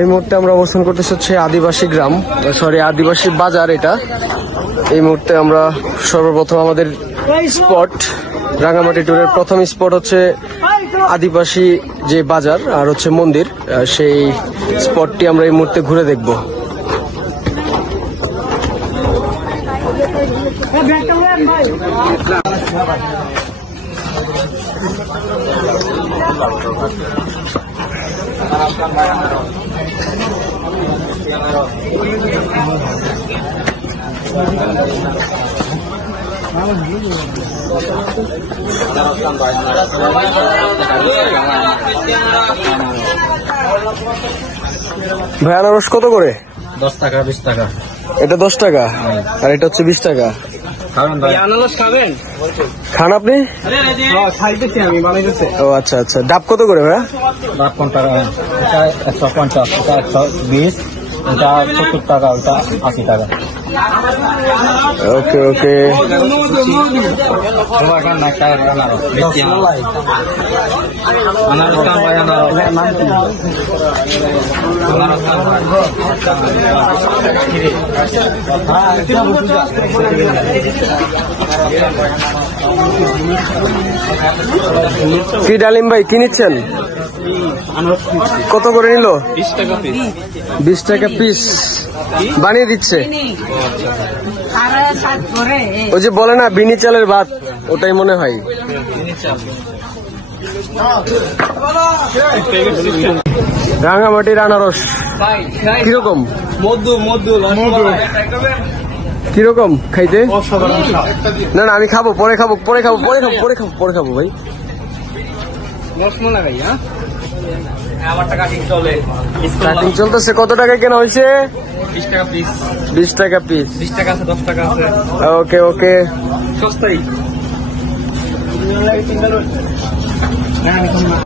এই মুহূর্তে আমরা অবস্থান করতেছি হচ্ছে আদিবাসী গ্রাম, সরি আদিবাসী বাজার। এটা এই মুহূর্তে আমরা সর্বপ্রথম আমাদের স্পট রাঙামাটি ট্যুরের প্রথম স্পট হচ্ছে আদিবাসী যে বাজার আর হচ্ছে মন্দির, সেই স্পটটি আমরা এই মুহূর্তে ঘুরে দেখব। ভাই আনারস কত করে? 10 টাকা 20 টাকা। এটা 10 টাকা আর এটা হচ্ছে 20 টাকা। আনারস খাবেন? খান আপনি? খাইতেছি আমি, বানাইতেছি। ও আচ্ছা আচ্ছা। ডাব কত করে ভাইয়া? ডাব 50 টাকা, এটা 150, এটা 120, এটা 70 টাকা, এটা 80 টাকা। ওকে ওকে। কি ডালিম ভাই কি নিচ্ছেন? কত করে নিল? 20 টাকা পিস। 20 টাকা পিস বানিয়ে দিচ্ছে। ওই যে বলে না বিনি চালের ভাত, ওটাই মনে হয়। রাঙামাটির আনারস কিরকম? কিরকম খাইতে? না না আমি খাবো, পরে খাবো ভাই। কাটিং চলতেছে। কত টাকায় কেনা হয়েছে? 20 টাকা পিস। 20 টাকা পিস। 20 টাকা আছে, 10 টাকা আছে। ওকে ওকে। সস্তাই।